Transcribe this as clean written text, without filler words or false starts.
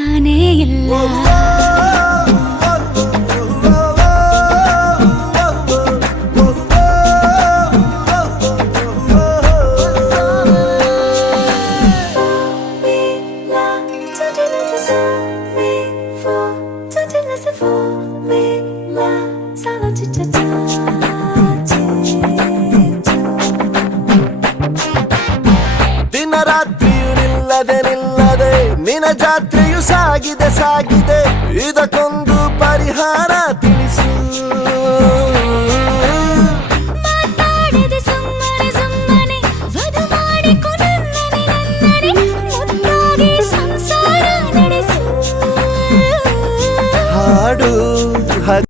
ಅಂತಾನೇ ಇಲ್ಲ. ದಿನ ರಾತ್ರಿಯು ನಿಲ್ಲದೆ ನಿನ್ನ ಜಾತ್ರೆಯು ಸಾಗಿದೆ ಇದಕ್ಕೊಂದು ಪರಿಹಾರ ತಿಳಿಸು.